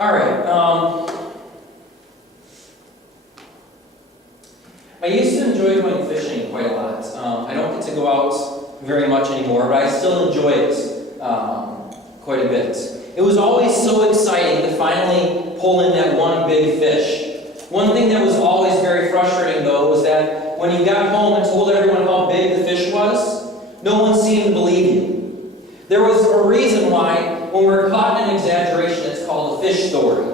All right. I used to enjoy going fishing quite a lot. I don't get to go out very much anymore, but I still enjoy it quite a bit. It was always so exciting to finally pull in that one big fish. One thing that was always very frustrating, though, was that when you got home and told everyone how big the fish was, no one seemed to believe you. There was a reason why, when we're caught in an exaggeration, it's called a fish story.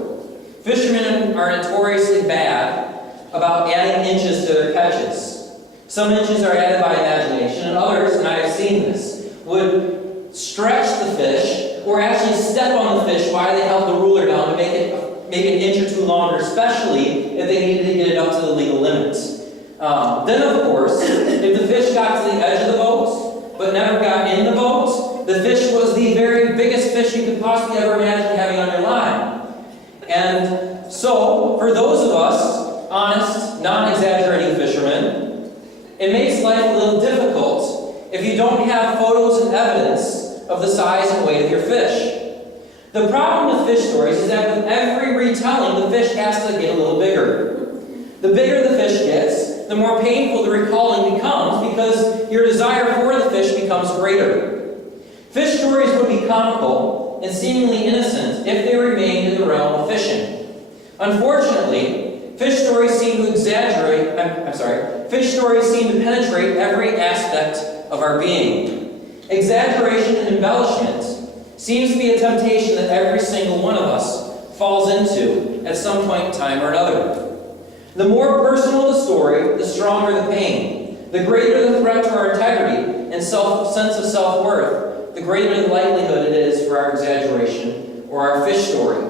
Fishermen are notoriously bad about adding inches to their catches. Some inches are added by imagination, and others, and I have seen this, would stretch the fish or actually step on the fish while they held the ruler down to make it an inch or two longer, especially if they needed to get it up to the legal limits. Then, of course, if the fish got to the edge of the boat but never got in the boat, the fish was the very biggest fish you could possibly ever imagine having on your line. And so, for those of us, honest, non-exaggerating fishermen, it makes life a little difficult if you don't have photos and evidence of the size and weight of your fish. The problem with fish stories is that with every retelling, the fish has to get a little bigger. The bigger the fish gets, the more painful the recalling becomes because your desire for the fish becomes greater. Fish stories would be comical and seemingly innocent if they remained in the realm of fishing. Unfortunately, fish stories seem to Fish stories seem to penetrate every aspect of our being. Exaggeration and embellishment seems to be a temptation that every single one of us falls into at some point in time or another. The more personal the story, the stronger the pain. The greater the threat to our integrity and sense of self-worth, the greater the likelihood it is for our exaggeration or our fish story.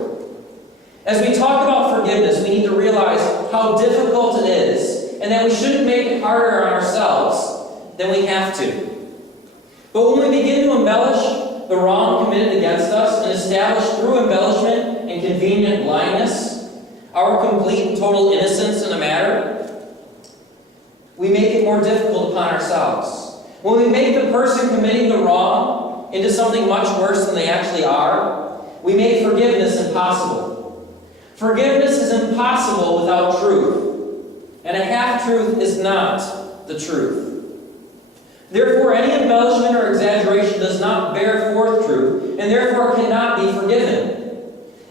As we talk about forgiveness, we need to realize how difficult it is and that we shouldn't make it harder on ourselves than we have to. But when we begin to embellish the wrong committed against us and establish through embellishment and convenient blindness our complete and total innocence in the matter, we make it more difficult upon ourselves. When we make the person committing the wrong into something much worse than they actually are, we make forgiveness impossible. Forgiveness is impossible without truth, and a half-truth is not the truth. Therefore, any embellishment or exaggeration does not bear forth truth, and therefore cannot be forgiven.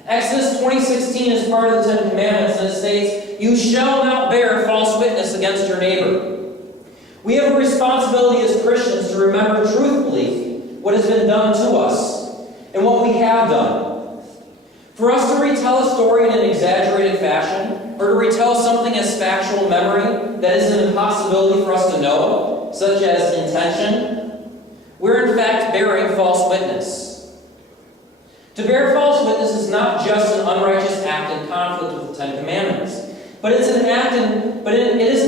Exodus 20:16 is part of the Ten Commandments, and it states, "You shall not bear false witness against your neighbor." We have a responsibility as Christians to remember truthfully what has been done to us and what we have done. For us to retell a story in an exaggerated fashion, or to retell something as factual memory that is an impossibility for us to know, such as intention, we're in fact bearing false witness. To bear false witness is not just an unrighteous act in conflict with the Ten Commandments, but it is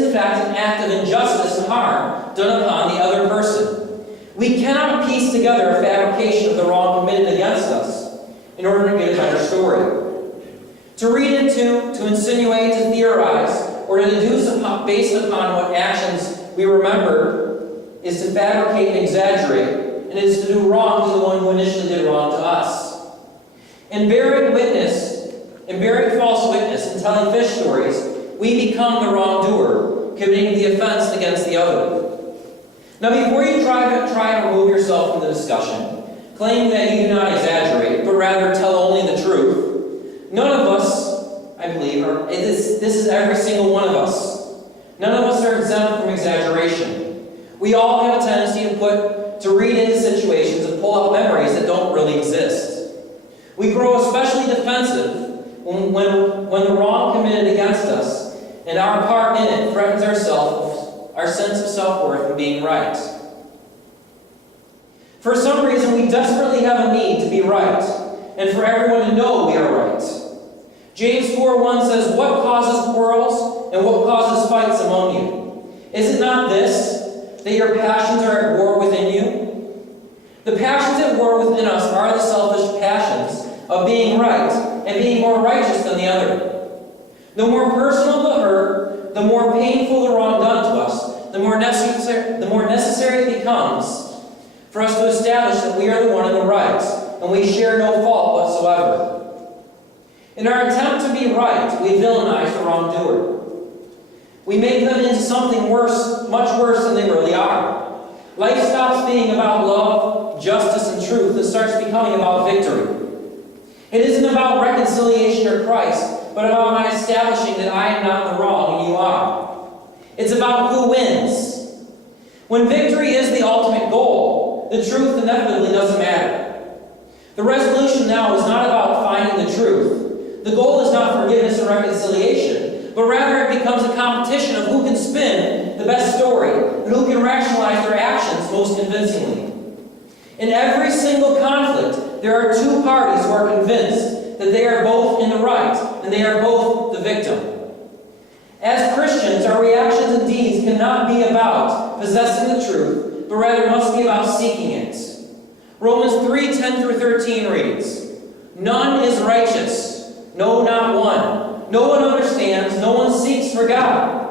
in fact an act of injustice and harm done upon the other person. We cannot piece together a fabrication of the wrong committed against us in order to get a better story. To read into, to insinuate, to theorize, or to deduce based upon what actions we remember is to fabricate and exaggerate, and is to do wrong to the one who initially did wrong to us. In bearing false witness and telling fish stories, we become the wrongdoer, committing the offense against the other. Now, before you try to remove yourself from the discussion, claiming that you do not exaggerate, but rather tell only the truth, none of us, I believe, this is every single one of us. None of us are exempt from exaggeration. We all have a tendency to read into situations and pull out memories that don't really exist. We grow especially defensive when the wrong committed against us and our part in it threatens our sense of self-worth and being right. For some reason, we desperately have a need to be right, and for everyone to know we are right. James 4:1 says, "What causes quarrels and what causes fights among you? Is it not this, that your passions are at war within you?" The passions at war within us are the selfish passions of being right and being more righteous than the other. The more personal the hurt, the more painful the wrong done to us, the more necessary it becomes for us to establish that we are the one in the right, and we share no fault whatsoever. In our attempt to be right, we villainize the wrongdoer. We make them into something worse, much worse than they really are. Life stops being about love, justice, and truth and starts becoming about victory. It isn't about reconciliation or Christ, but about my establishing that I am not in the wrong and you are. It's about who wins. When victory is the ultimate goal, the truth inevitably doesn't matter. The resolution now is not about finding the truth. The goal is not forgiveness and reconciliation, but rather it becomes a competition of who can spin the best story and who can rationalize their actions most convincingly. In every single conflict, there are two parties who are convinced that they are both in the right and they are both the victim. As Christians, our reactions and deeds cannot be about possessing the truth, but rather must be about seeking it. Romans 3:10-13 reads, "None is righteous, no, not one. No one understands, no one seeks for God.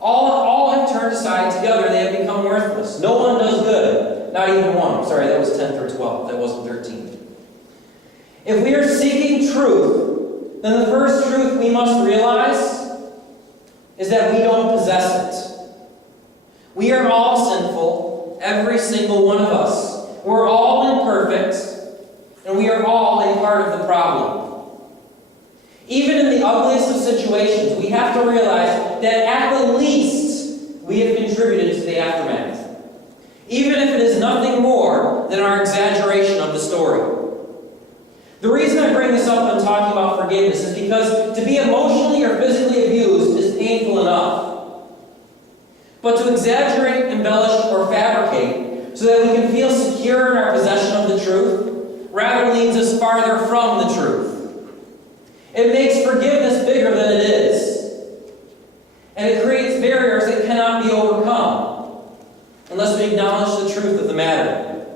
All have turned aside, together they have become worthless. No one does good, not even one." Sorry, that was 10-12, that wasn't 13. If we are seeking truth, then the first truth we must realize is that we don't possess it. We are all sinful, every single one of us. We're all imperfect, and we are all a part of the problem. Even in the ugliest of situations, we have to realize that at the least, we have contributed to the aftermath. Even if it is nothing more than our exaggeration of the story. The reason I bring this up when talking about forgiveness is because to be emotionally or physically abused is painful enough. But to exaggerate, embellish, or fabricate so that we can feel secure in our possession of the truth rather leads us farther from the truth. It makes forgiveness bigger than it is. And it creates barriers that cannot be overcome unless we acknowledge the truth of the matter.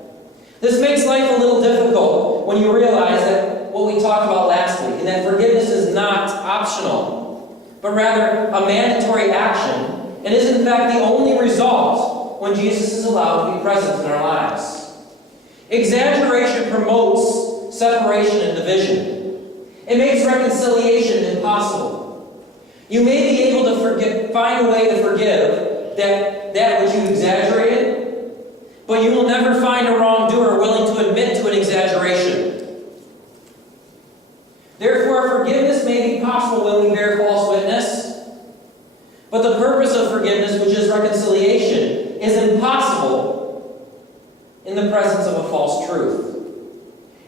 This makes life a little difficult when you realize that what we talked about last week, and that forgiveness is not optional, but rather a mandatory action, and is in fact the only result when Jesus is allowed to be present in our lives. Exaggeration promotes separation and division. It makes reconciliation impossible. You may be able to find a way to forgive that which you exaggerated, but you will never find a wrongdoer willing to admit to an exaggeration. Therefore, forgiveness may be possible when we bear false witness, but the purpose of forgiveness, which is reconciliation, is impossible in the presence of a false truth.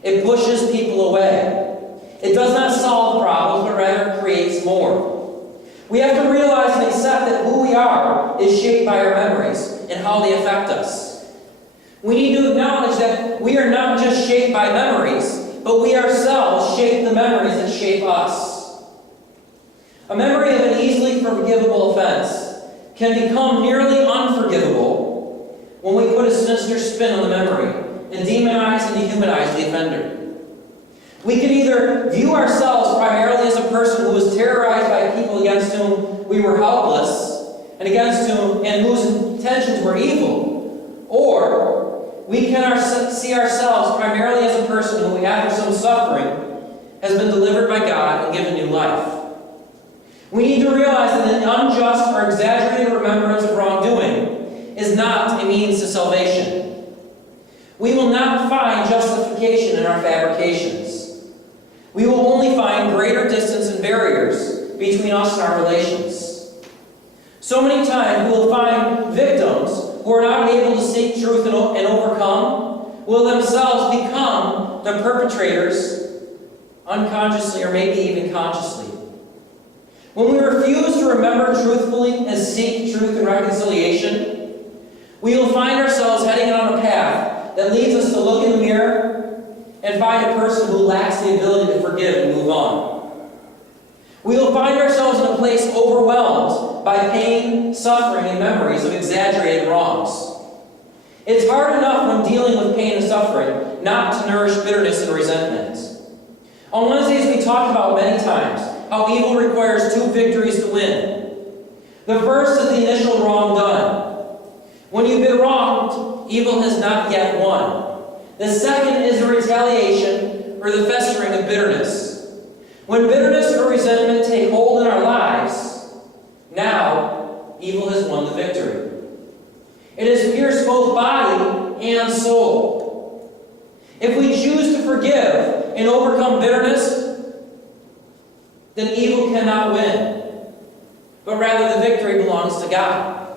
It pushes people away. It does not solve problems, but rather creates more. We have to realize and accept that who we are is shaped by our memories and how they affect us. We need to acknowledge that we are not just shaped by memories, but we ourselves shape the memories that shape us. A memory of an easily forgivable offense can become nearly unforgivable when we put a sinister spin on the memory and demonize and dehumanize the offender. We can either view ourselves primarily as a person who was terrorized by people against whom we were helpless and whose intentions were evil, or we can see ourselves primarily as a person who, after some suffering, has been delivered by God and given new life. We need to realize that an unjust or exaggerated remembrance of wrongdoing is not a means to salvation. We will not find justification in our fabrications. We will only find greater distance and barriers between us and our relations. So many times we will find victims who are not able to seek truth and overcome will themselves become the perpetrators unconsciously or maybe even consciously. When we refuse to remember truthfully and seek truth and reconciliation, we will find ourselves heading on a path that leads us to look in the mirror and find a person who lacks the ability to forgive and move on. We will find ourselves in a place overwhelmed by pain, suffering, and memories of exaggerated wrongs. It's hard enough when dealing with pain and suffering not to nourish bitterness and resentment. On Wednesdays, we talked about many times how evil requires two victories to win. The first is the initial wrong done. When you've been wronged, evil has not yet won. The second is the retaliation or the festering of bitterness. When bitterness or resentment take hold in our lives, now evil has won the victory. It has pierced both body and soul. If we choose to forgive and overcome bitterness, then evil cannot win, but rather the victory belongs to God.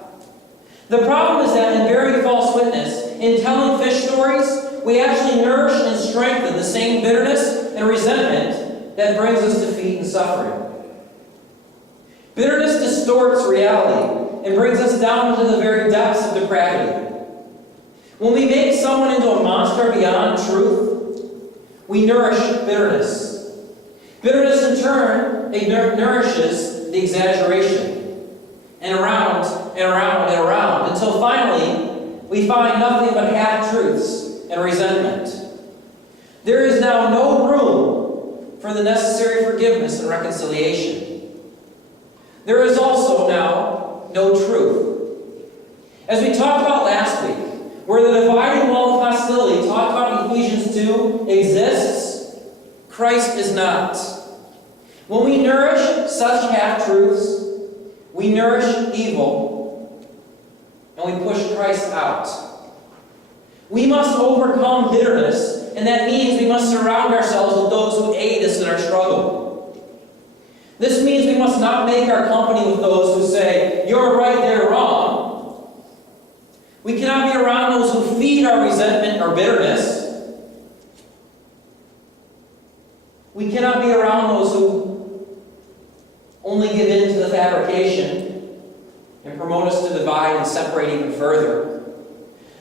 The problem is that in bearing false witness, in telling fish stories, we actually nourish and strengthen the same bitterness and resentment that brings us defeat and suffering. Bitterness distorts reality and brings us down into the very depths of depravity. When we make someone into a monster beyond truth, we nourish bitterness. Bitterness, in turn, nourishes the exaggeration. And around and around and around, until finally we find nothing but half-truths and resentment. There is now no room for the necessary forgiveness and reconciliation. There is also now no truth. As we talked about last week, where the dividing wall of hostility talked about in Ephesians 2 exists, Christ is not. When we nourish such half-truths, we nourish evil, and we push Christ out. We must overcome bitterness, and that means we must surround ourselves with those who aid us in our struggle. This means we must not make our company with those who say, "You're right, they're wrong." We cannot be around those who feed our resentment or bitterness. We cannot be around those who only give in to the fabrication and promote us to divide and separate even further.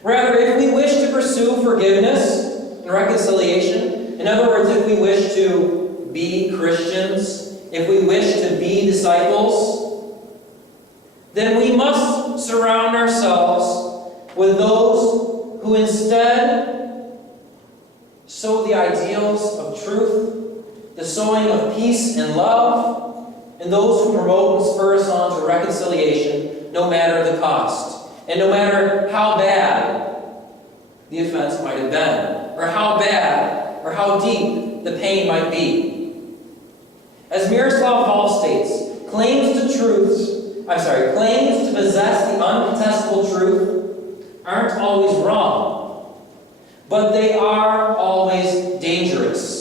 Rather, if we wish to pursue forgiveness and reconciliation, in other words, if we wish to be Christians, if we wish to be disciples, then we must surround ourselves with those who instead sow the ideals of truth, the sowing of peace and love, and those who promote and spur us on to reconciliation, no matter the cost, and no matter how bad the offense might have been, or how bad or how deep the pain might be. As Miroslav Hall states, claims to possess the uncontestable truth aren't always wrong, but they are always dangerous.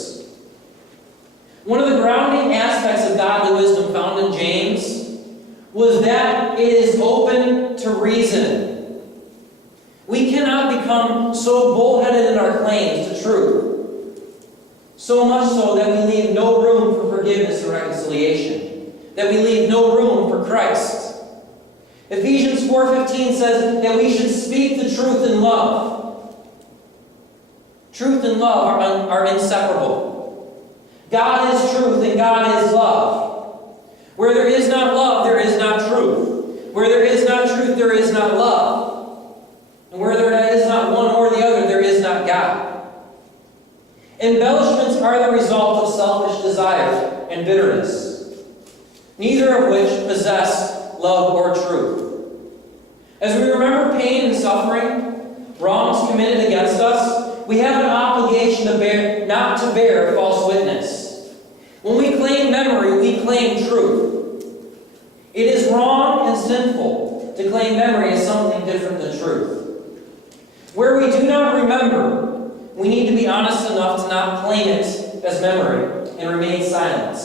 One of the grounding aspects of godly wisdom found in James was that it is open to reason. We cannot become so bullheaded in our claims to truth, so much so that we leave no room for forgiveness and reconciliation, that we leave no room for Christ. Ephesians 4:15 says that we should speak the truth in love. Truth and love are inseparable. God is truth and God is love. Where there is not love, there is not truth. Where there is not truth, there is not love. And where there is not one or the other, there is not God. Embellishments are the result of selfish desire and bitterness, neither of which possess love or truth. As we remember pain and suffering, wrongs committed against us, we have an obligation not to bear false witness. When we claim memory, we claim truth. It is wrong and sinful to claim memory as something different than truth. Where we do not remember, we need to be honest enough to not claim it as memory and remain silent.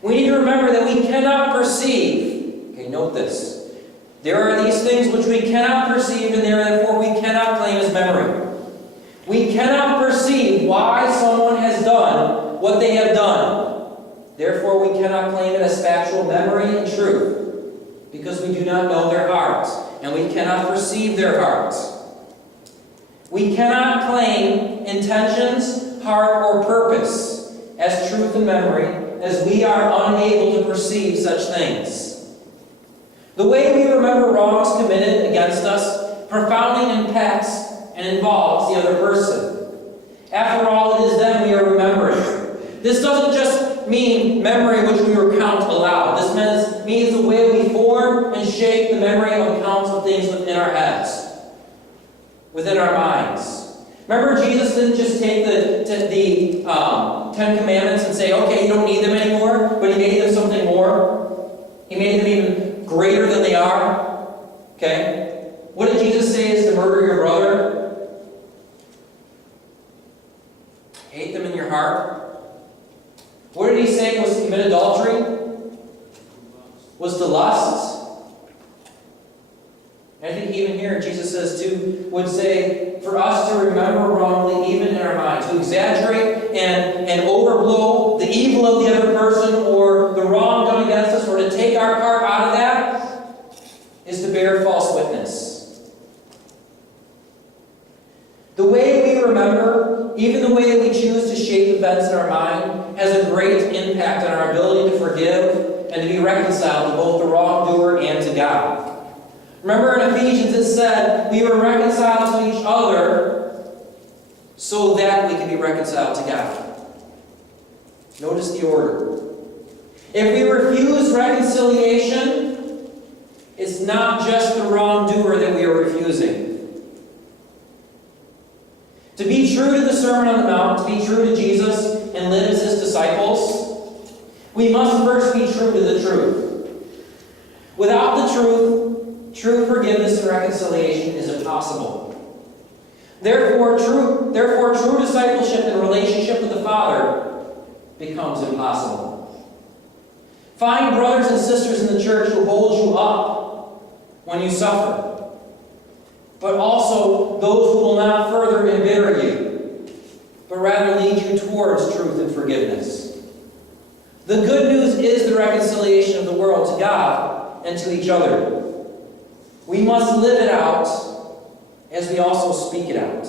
We need to remember that we cannot perceive. Okay, note this. There are these things which we cannot perceive, and therefore we cannot claim as memory. We cannot perceive why someone has done what they have done. Therefore, we cannot claim it as factual memory and truth, because we do not know their hearts, and we cannot perceive their hearts. We cannot claim intentions, heart, or purpose as truth and memory, as we are unable to perceive such things. The way we remember wrongs committed against us profoundly impacts and involves the other person. After all, it is them we are remembering. This doesn't just mean memory which we recount aloud. This means the way we form and shape the memory of accounts of things within our heads, within our minds. Remember, Jesus didn't just take the Ten Commandments and say, okay, you don't need them anymore, but he made them something more. He made them even greater than they are. Okay? What did Jesus say is to murder your brother? Hate them in your heart. What did he say was to commit adultery? Was to lust. I think even here Jesus says would say for us to remember wrongly even in our mind, to exaggerate and overblow the evil of the other person or the wrong done against us, or to take our part out of that, is to bear false witness. The way we remember, even the way we choose to shape events in our mind, has a great impact on our ability to forgive and to be reconciled to both the wrongdoer and to God. Remember in Ephesians it said, we were reconciled to each other so that we can be reconciled to God. Notice the order. If we refuse reconciliation, it's not just the wrongdoer that we are refusing. To be true to the Sermon on the Mount, to be true to Jesus and live as his disciples, we must first be true to the truth. Without the truth, true forgiveness and reconciliation is impossible. Therefore, true discipleship and relationship with the Father becomes impossible. Find brothers and sisters in the church who hold you up when you suffer, but also those who will not further embitter you, but rather lead you towards truth and forgiveness. The good news is the reconciliation of the world to God and to each other. We must live it out as we also speak it out.